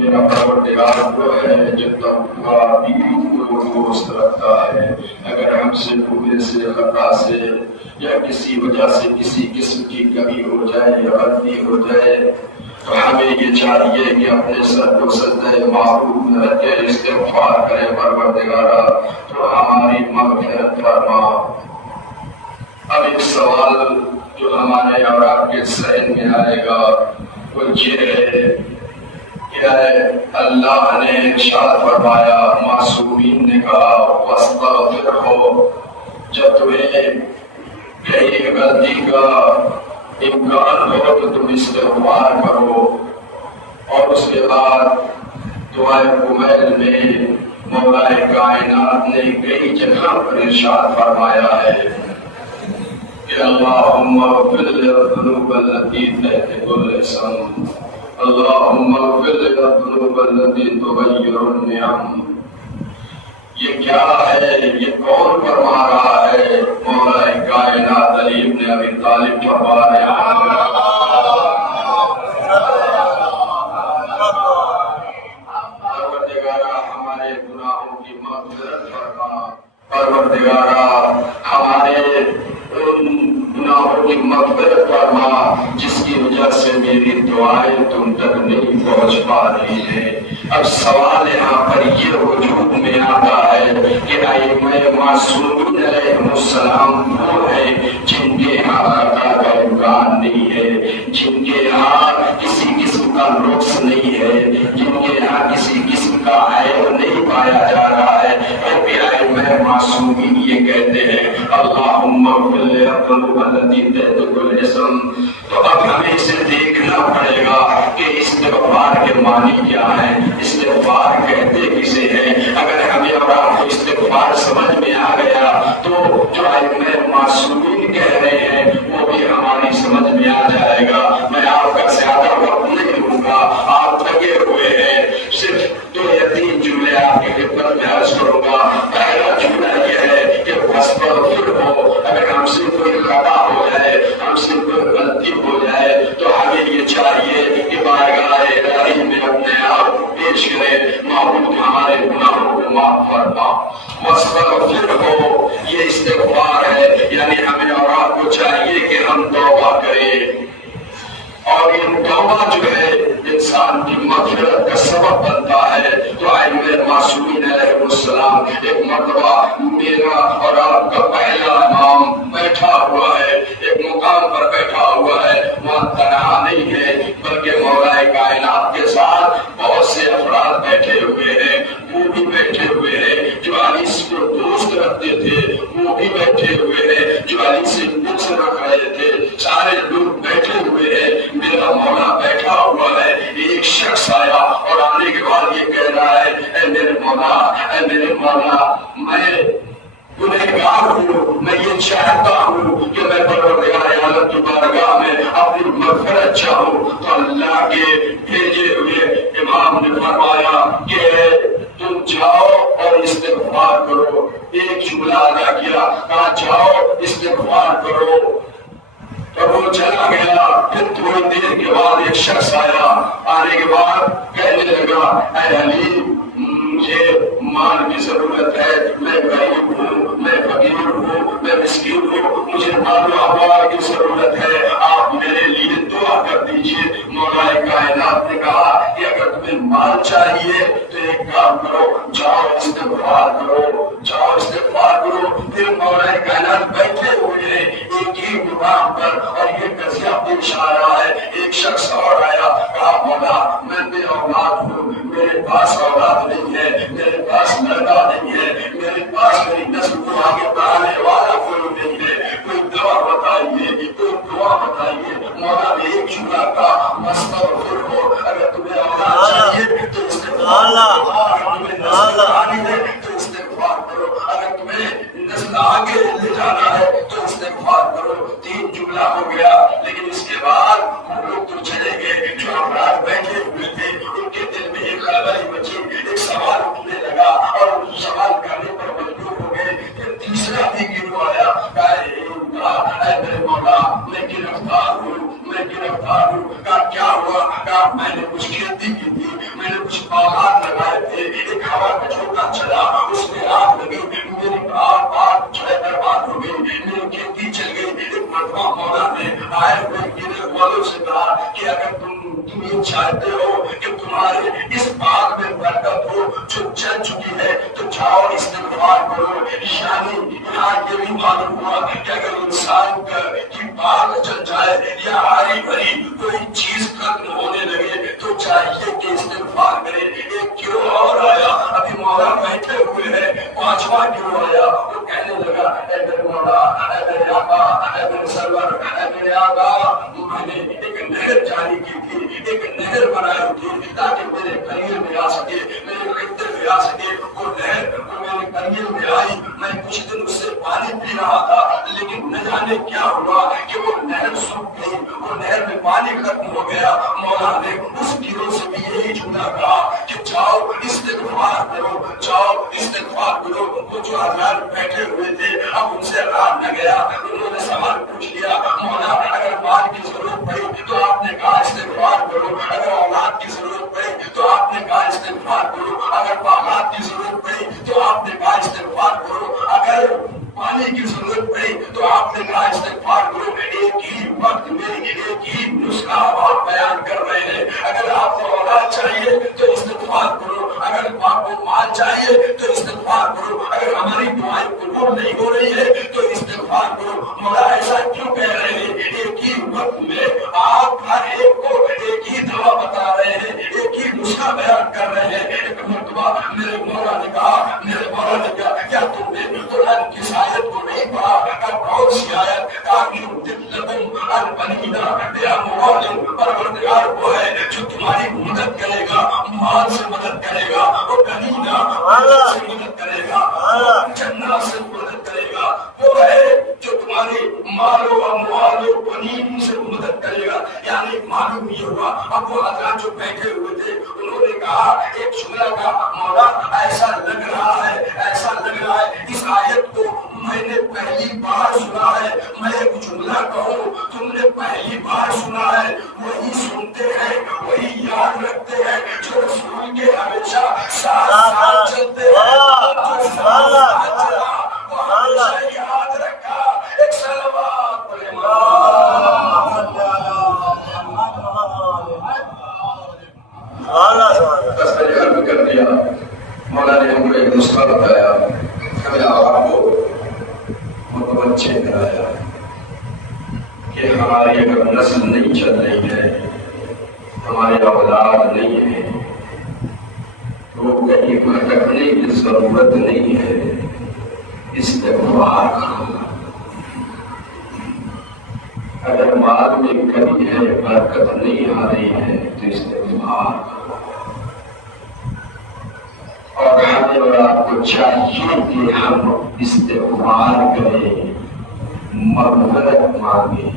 میرا پروردگار وہ ہے جو تقوی کو دوست رکھتا دھونے سے خطا سے یا کسی وجہ سے کسی قسم کی کمی ہو جائے یا غلطی ہو جائے تو ہمیں یہ چاہیے کہ اپنے سر کو سجدہ معروف میں رکھ کے استغفار کرے پروردگارا تو ہماری مغفرت فرما۔ اب ایک سوال جو ہمارے اور آپ کے ذہن میں آئے گا وہ یہ ہے کہ اللہ نے ارشاد فرمایا، معصومین نے کہا واستغفرہ، جب تمہیں کہیں غلطی کا امکان ہو تو تم استغفار کرو۔ اور اس کے بعد دعائے کمیل میں مولا کائنات نے کئی جگہ پر ارشاد فرمایا ہے کہ اللہم اغفر لی الذنوب التي تحت الاسم، اللہم اغفر لی الذنوب التي تغیر النعم۔ یہ کیا ہے؟ یہ کون فرما رہا ہے؟ مولا کائنات علی ابن ابی طالب فرما رہے ہیں۔ پروردگارا ہمارے گناہوں کی مغفرت فرما، پروردگارا ہمارے ان گناہوں کی مغفرت فرما جس کی وجہ سے میری دعائیں تم تک نہیں پہنچ پا رہی ہیں۔ اب سوال یہاں پر یہ وجود میں آتا ہے کہ ائمہ معصومین علیہ السلام وہ ہیں جن کے یہاں خطا کا امکان نہیں ہے، جن کے یہاں کسی قسم کا نقص نہیں ہے، جن کے یہاں کسی قسم کا عیب نہیں پایا جا رہا ہے، کیونکہ ائمہ معصومین یہ کہتے ہیں اللہم اغفر لی الذنوب التي تحت الاسم۔ تو اب ہمیں اسے دیکھنا پڑے گا کہ استغفار کے معنی کیا ہے، استغفار کہتے کسے ہیں۔ اگر ہمیں اور آپ کو استغفار سمجھ میں آ گیا تو جو ائمہ معصومین کہہ رہے ہیں وہ بھی ہماری سمجھ میں آ جائے گا۔ میں آپ کا زیادہ وقت نہیں لوں گا، آپ لگے ہوئے ہیں، صرف 2 یا 3 جملے آپ کی خدمت میں عرض کروں گا۔ پہلا جملہ یہ ہے کہ واستغفر ہو، اگر ہم سے کوئی خطا ہو جائے، ہم سے کوئی غلطی ہو جائے تو ہمیں یہ چاہیے کہ بارگاہ الہی میں اپنے آپ کو پیش کریں، معبود ہمارے گناہوں کو معاف فرما۔ واستغفر ہو یہ استغفار ہے، یعنی ہمیں اور آپ کو چاہیے کہ ہم توبہ کریں، اور یہ توبہ جو ہے انسان کی مغفرت کا سبب بنتا ہے۔ تو ائمہ معصومین علیہ السلام، ایک مرتبہ میرا اور آپ کا پہلا امام بیٹھا ہوا ہے، ایک مقام پر بیٹھا ہوا ہے، وہاں تنہا نہیں ہے بلکہ مولا کائنات کے ساتھ بہت سے افراد بیٹھے ہوئے ہیں، وہ بھی بیٹھے ہوئے ہیں جو علی کو دوست رکھتے تھے، وہ بھی بیٹھے ہوئے ہیں جو علی سے دوست رکھ رہے تھے، سارے لوگ بیٹھے ہوئے ہیں، میرا مولا بیٹھا ہوا ہے۔ ایک شخص آیا اور آنے کے بعد یہ کہہ رہا ہے اے میرے مولا، اے میرے مولا، میں گنہگار ہوں، میں یہ چاہتا ہوں کہ میں پروردگار عالم کی بارگاہ میں اپنی مغفرت چاہوں۔ تو اللہ کے بھیجے ہوئے امام نے فرمایا کہ تم جاؤ اور استغفار کرو۔ ایک جملہ ادا کیا، کہا جاؤ استغفار کرو، اور وہ چلا گیا۔ پھر تھوڑی دیر کے بعد ایک شخص آیا، آنے کے بعد کہنے لگا اے علی، مجھے مال کی ضرورت ہے، میں غریب ہوں، میں فقیر ہوں، میں مسکین ہوں، مجھے مال و اموال کی ضرورت ہے، آپ میرے لیے دعا کر دیجیے۔ مولا کائنات نے کہا کہ اگر تمہیں مال چاہیے تو ایک کام کرو، جاؤ استغفار کرو، جاؤ استغفار کرو۔ پھر مولا کائنات بیٹھے ہوئے ہیں ایک ہی مقام پر اور یہ قضیہ پیش آ رہا ہے۔ ایک شخص اور آیا، کہا مولا میں بے اولاد ہوں، میرے پاس اولاد نہیں ہے، میرے پاس لڑکا نہیں ہے، میرے پاس میری نسل کو آگے بڑھانے والا کوئی نہیں ہے، کوئی دعا بتائیے، کوئی دعا بتائیے۔ مولا نے ایک جملہ کا مستغفر ہو، اگر تمہیں اولاد چاہیے تو استغفار تو استغفار کرو، اگر تمہیں نسل آگے لے جانا ہے تو استغفار کرو۔ 3 جملہ ہو گیا، لیکن اس کے بعد وہ لوگ تو چلے گئے، جو افراد بیٹھے ہوئے تھے ان کے دل میں ایک خلبلی مچی، ایک سوال اٹھنے لگا اور سوال کرنے پر مجبور ہو گئے۔ پھر تیسرا استغفار کرو. یعنی یہاں یہ بھی معلوم ہوا کہ اگر انسان کی بال چل جائے یا ہری بھری کوئی چیز ختم ہونے لگے تو چاہیے کہ استغفار کرے. ایک گروہ اور آیا, ابھی مولا بیٹھے ہوئے ہیں, پانچواں گروہ آیا, وہ کہنے لگا اے میرے مولا, اے میرے آقا, اے میرے سرور, اے میرے آقا, میں نے ایک نہر جاری کی تھی, ایک نہر بنائی تھی تاکہ میرے قریب میں آ سکے, میرے خطے میں آ سکے. وہ نہر وہ میرے قریب میں آئی, میں کچھ دن اس سے پانی پی رہا تھا, لیکن نہ جانے کیا ہوا کہ وہ نہر سوکھ گئی, وہ نہر میں پانی ختم ہو گیا. مولا نے اس گروہ سے بھی یہی جملہ کہا کہ جاؤ استغفار کرو, جاؤ استغفار کرو. وہ جو حضرات بیٹھے ہوئے تھے اب ان سے رہا نہ گیا, انہوں نے سوال پوچھ لیا, مولا اگر مال کی ضرورت پڑی تو آپ نے کہا استغفار کرو, اگر اولاد کی ضرورت پڑی تو آپ نے کہا استغفار کرو, اگر باغات کی ضرورت پڑی تو آپ نے کہا استغفار کرو, اگر پانی کی ضرورت پڑی تو آپ نے کہا استغفار کرو. ایک ہی وقت میں ایک ہی نسخہ آپ بیان کر رہے ہیں. اگر آپ کو اولاد چاہیے تو استغفار کرو, اگر آپ کو مال چاہیے تو استغفار کرو, اگر ہماری دعائیں قبول نہیں ہو رہی ہے تو استغفار کرو. مولا ایسا کیوں کہہ رہے ہیں؟ ایک ہی وقت میں آپ ہر ایک کو ایک ہی دعا بتا رہے ہیں, ایک ہی نسخہ بیان کر رہے ہیں. ایک مرتبہ میرے مولا نے کہا, میرے مولا نے کہا کیا تم نے قرآن کی آیت کو نہیں پڑھا؟ کون سی آیت؟ پروردگار وہ ہے جو تمہاری مدد کرے گا, مال سے مدد کرے گا, وہ کنینا سے مدد کرے گا, جنات سے مدد کرے گا. وہ ہے جو تمہاری مالو اموالو بنین سے مدد کرے گا. یعنی معلوم یہ ہوا, اب وہ حضرات جو بیٹھے ہوئے تھے انہوں نے کہا ایک جملہ کا, مولا ایسا لگ رہا ہے, ایسا لگ رہا ہے اس آیت کو میں نے پہلی بار سنا ہے. میں ایک جملہ کہوں, تم نے پہلی بار سنا ہے, وہی سنتے ہیں, وہی یاد رکھتے ہیں جو رسول کے ہمیشہ ساتھ ساتھ چلتے ہیں. یاد رکھا. ایک صلوات پڑھے کر دیا. مولا نے ہم کو ایک نسخہ بتایا, ہمیں آپ کو متوجہ کرایا کہ ہماری اگر نسل نہیں چل رہی ہے, ہمارے اولاد نہیں ہے, تو کہیں بھٹکنے کی ضرورت نہیں ہے, استغفار کرو. اگر مال میں کمی ہے, برکت نہیں آ رہی ہے تو استغفار کرو. اور ہمیں اور آپ کو چاہیے کہ ہم استغفار کریں, مغفرت مانگیں.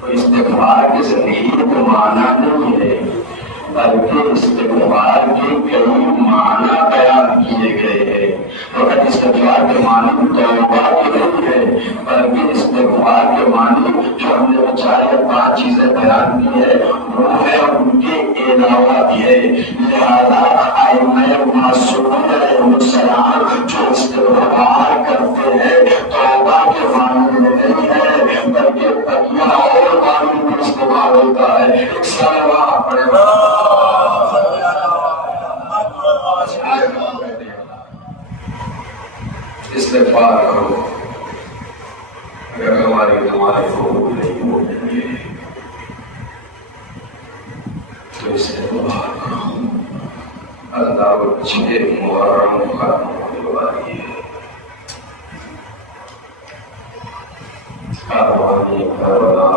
تو استغفار کے ذریعے تو معنی نہیں ہے, بلکہ استغفار کے کئی معنی بیان کیے گئے ہیں. فقط استغفار کے معنی توبہ کے نہیں ہے, بلکہ استغفار کے معنی جو ہم نے بچارے 5 چیزیں بیان کی ہے وہ ہے, ان کے علاوہ بھی ہے. لہذا ائمہ معصومین علیہم السلام جو استغفار کرتے ہیں توبہ کے معنی میں نہیں ہے, بلکہ تقیہ اور معنی میں استعمال ہوتا ہے. ایک صلوات پڑھے استغفار کرو. اگر ہماری دعائیں قبول نہیں ہوتی تو استغفار کرو. اللہ 6 محرم ختم ہونے والی ہے. کاروانی کربلا,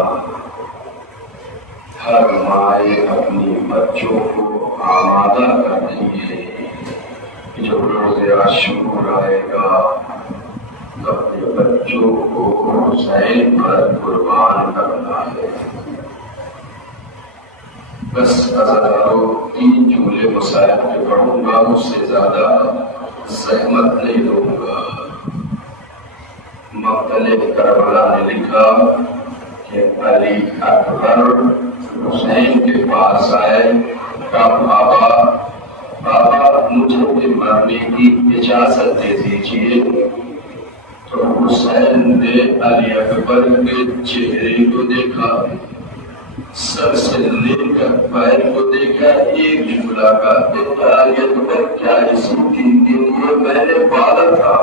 ہر مائیں اپنی بچوں کو آمادہ کر رہی ہے. جو روز عاشور آئے گا اپنے بچوں کو حسین پر قربان کرنا ہے. بس ہزاروں 3 جملے مسائل میں پڑھوں گا, اس سے زیادہ زحمت نہیں دوں گا. مختلف کربلا نے لکھا کہ علی اکبر حسین کے پاس آئے, کہا بابا مجھے مرنے کی اجازت دے دیجیے. تو حسین نے علی اکبر کے چہرے کو دیکھا, سر سے لے کر پیر کو دیکھا, ایک جملہ کا علی اکبر کیا اسی دن کے لیے یہ میں نے پالا تھا.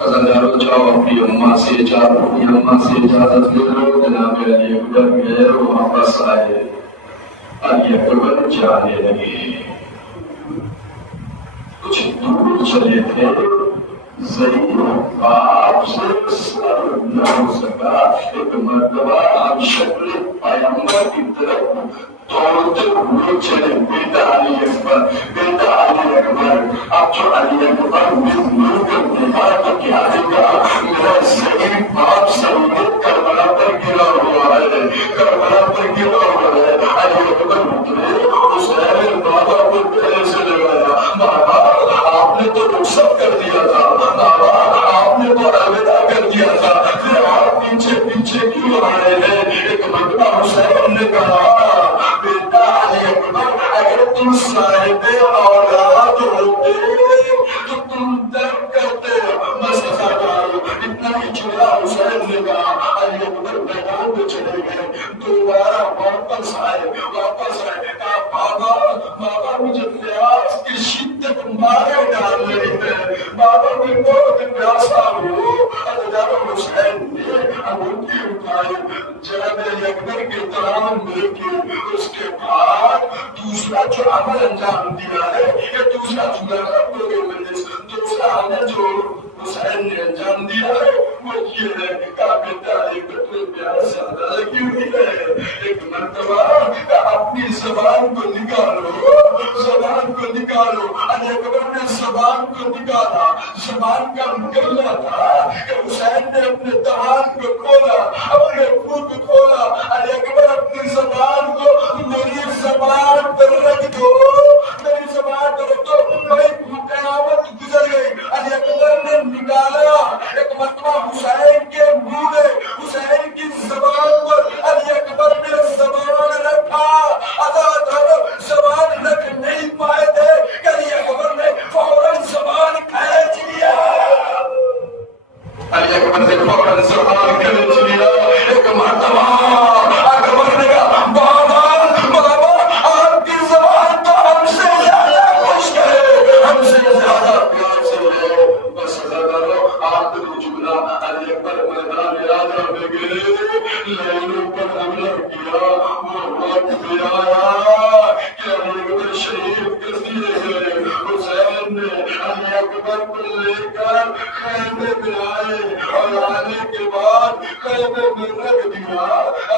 ہزاروں چاہو اپنی اماں سے اجازت لے لو. جناب علی اکبر گئے واپس آئے. علی اکبر جانے لگے. کچھ دور چلے تھے. ضرور آپ سے سر نہ ہو سکا. ایک مرتبہ آپ شکل پیغمبر کی طرف دوڑتے ہوئے چلے. بیٹا علی اکبر آپ جو علی اکبر مل کر دیکھا تو کیا دیکھا؟ میرا صحیح باپ سید کربلا پر گرا ہوا ہے. علی اکبر حسین بابا کو گلے سے لگایا. بابا آپ نے تو رخصت کر دیا تھا. بابا آپ نے تو الوداع کر دیا تھا. پھر آپ پیچھے کیوں آئے ہیں؟ ایک مرتبہ حسین نے کہا بیٹا علی اکبر اگر تم صاحب اولاد ہوتے تو تم درد کرتے. بس اتنا ہی چھوڑا. حسین نے کہا. علی اکبر میدان میں چلے گئے. دوبارہ واپس آئے. کہا بابا مجھے پیاس کی شدت مارے ڈال رہی ہے. بابا میں بہت پیاسا ہوں. حسین نے انگوٹھی اٹھائی. جناب علی اکبر کے تمام مل کے اس کے بعد دوسرا جو عمل انجام دیا ہے یہ دوسرا عمل جو حسین نے انجام دیا ہے وہ یہ ہے کہ بیٹا علی اکبر پیار زیادہ لگی ہوئی ہے. ایک مرتبہ اپنی زبان کو نکالو. علی اکبر نے زبان کو نکالا. زبان کا نکلنا تھا کہ حسین نے اپنے دہان کو کھولا, اپنے منہ کو کھولا. علی اکبر اپنی زبان کو میری زبان پر رکھ دو. میں قیامت گزر گئی. علی اکبر نے نکالا. ایک مرتبہ حسین کے منہ میں, حسین کی زبان پر علی اکبر نے زبان رکھا. زبان رکھ نہیں پائے تھے کہ علی اکبر نے فوراً زبان کھینچ لیا. ایک مرتبہ اکبر نے کہا بابا آپ کی زبان تو ہم سے زیادہ خوش ہے, ہم سے زیادہ پیار سے ہے. بس آپ نے چنا. علی اکبر میدان راجہ میں گئے. لیلوں پر حملہ کیا. وہ وقت بھی آیا کہ علی اکبر شہید کر دیے گئے. حسین نے علی اکبر کو لے کر خیمے میں آئے اور آنے کے بعد خیمے میں رکھ دیا.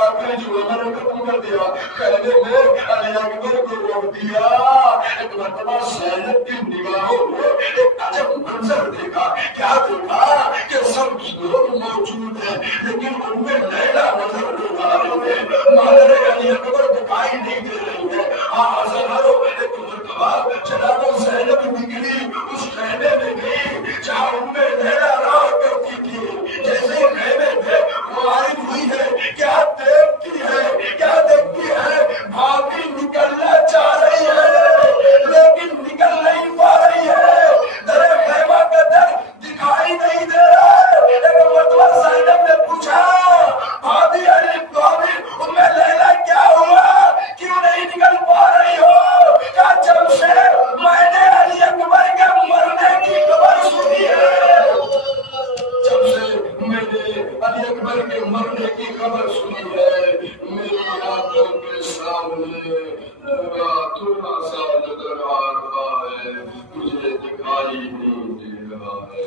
آپ نے جو عمر ختم کر دیا خیمے میں علی اکبر کو رکھ دیا. ایک مرتبہ زینب کی نگاہوں میں ایک عجب منظر دیکھا. کیا دیکھا کہ سب لوگ موجود ہیں لیکن ان میں لیلا نظر نہیں آ رہی ہے. مادر علی اکبر دکھائی نہیں دے رہی ہے. ایک مرتبہ جناب زینب نکلی. اس خیمے میں گئی جہاں ان میں لیلا رہا کرتی تھی. جیسے خیمے میں وہ آئی ہوئی ہے. کیا دیکھتی ہے بھابھی نکلنا چاہ رہی ہے لیکن نکل نہیں پا رہی ہے. در خیمہ کا در دکھائی نہیں دے رہا ہے. ایک مرتبہ زینب نے پوچھا بھابھی ام لیلا کیا ہوا, کیوں نہیں نکل پا رہی ہو؟ کیا جب سے میں نے علی اکبر کے مرنے کی خبر سنی ہے, جب سے میں نے علی اکبر کے مرنے کی خبر سنی ہے میری آنکھوں کے سامنے تھوڑا سا نظر آ رہا ہے, مجھے دکھائی نہیں دے رہا ہے.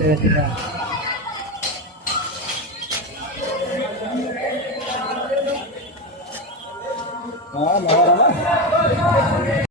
Gracias.